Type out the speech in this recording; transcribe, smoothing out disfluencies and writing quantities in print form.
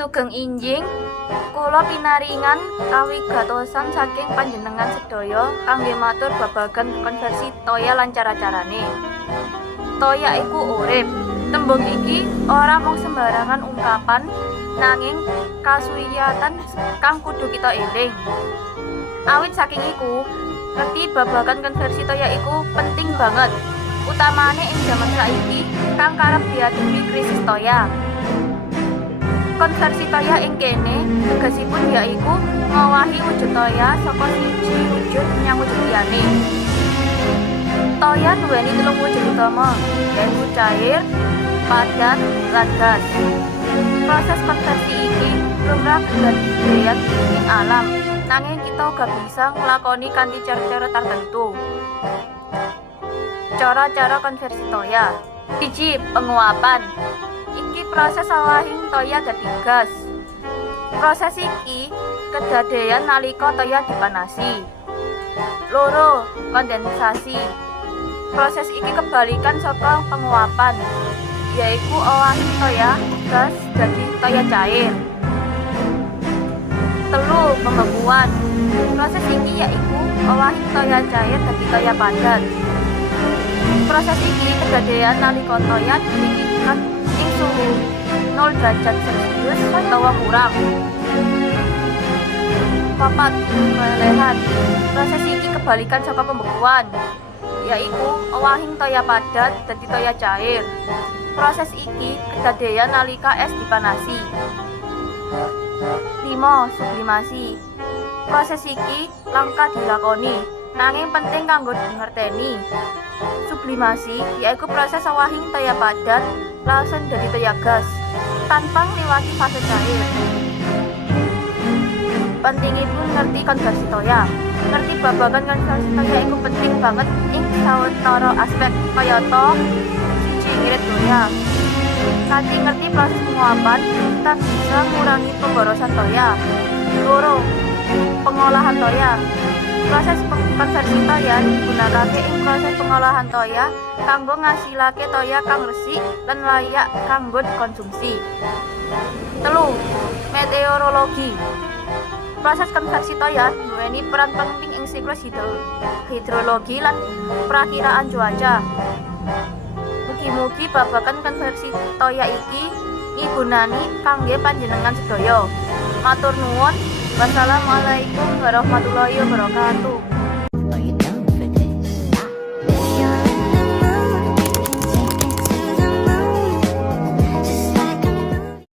Sugeng Injing, kula pinaringan kawigatosan saking panjenengan sedaya kangge matur babagan konversi toya lan cara-carane. Toya iku urip. Tembung iki ora mung sembarangan ungkapan, nanging kasuwiyatan kang kudu kita eling. Awit saking iku, ngerti babagan konversi toya iku penting banget, utamane ing jaman saiki kang karep diadhepi krisis toya. Konversi toya ing kene tegesipun yaiku ngowahi wujud toya saka siji wujud menyang wujud liyane. Toya duweni 3 wujud utama, yaiku cair, padat, lan gas. Proses konversi iki lumrah kedadean ing alam, nanging kita uga bisa nglakoni kanthi cara-cara tertentu. Cara-cara konversi toya. 1. Penguapan. Iki proses awahing toya dadi gas. Proses iki kedadean nalika toya dipanasi. 2. Kondensasi. Proses iki kebalikan saka penguapan, yaiku awahing toya gas dadi toya cair. 3. Pembekuan. Proses iki yaiku awahing toya cair dadi toya padat. Proses iki kedadean nalika toya didinginkan ing suhu 0 derajat Celcius utawa kurang. 4. Melelehan. Proses iki kebalikan saka pembekuan, yaiku owahing toya padat dadi toya cair. Proses iki kedadean nalika es dipanasi. 5. Sublimasi. Proses iki langka dilakoni, nanging penting kanggo dingerteni. Sublimasi yaiku proses owahing toya padat langsung dadi toya gas tanpa ngliwati fase cair. Pentingipun ngerti konversi toya. Ngerti babagan konversi toya iku penting banget ing sawetara aspek, kayata 1. Ngirit toya. Kanthi ngerti proses penguapan, kita bisa ngurangi pemborosan toya. 2. Pengolahan toya. Proses konversi toya digunakake ing proses pengolahan toya kanggo ngasilake toya kang resik lan layak kanggo dikonsumsi. 3. Meteorologi. Proses konversi toya duweni peran penting ing siklus hidrologi lan perakiraan cuaca. Mugi-mugi babagan konversi toya iki migunani kangge panjenengan sedaya. Matur nuwun. Wassalamualaikum warahmatullahi wabarakatuh.